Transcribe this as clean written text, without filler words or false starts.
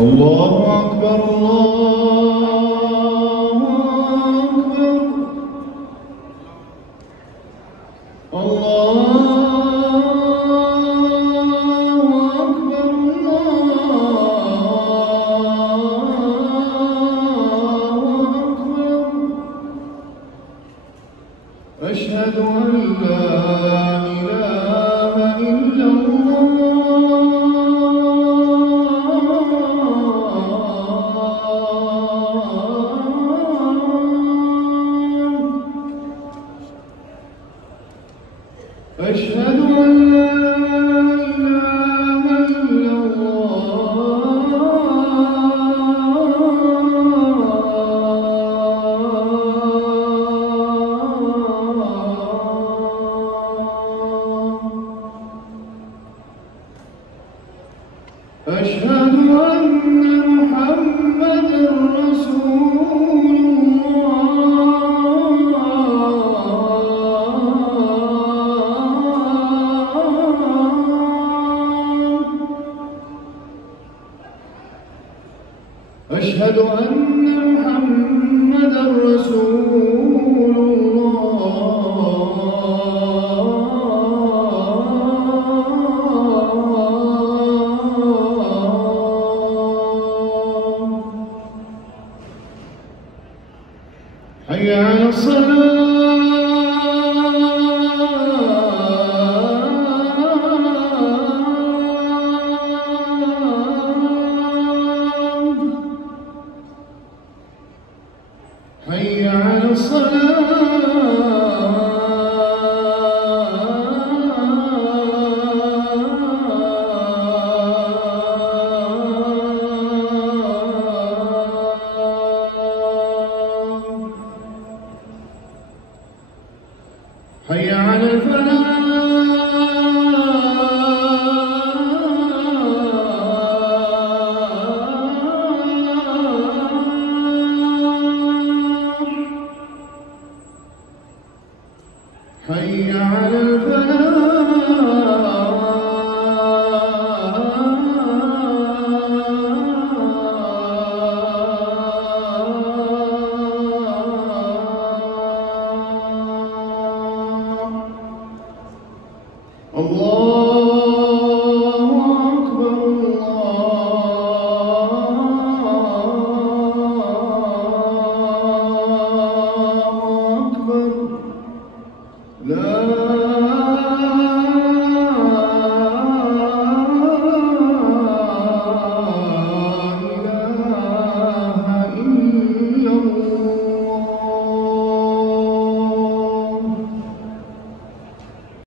الله أكبر الله أكبر الله أكبر الله أكبر أشهد أن لا إله إلا أشهد أن لا إله إلا الله أشهد أن محمدًا رسول أشهد أن محمدًا رسول حي على الصلاة حي على حي على الفلاح حي على الفلاح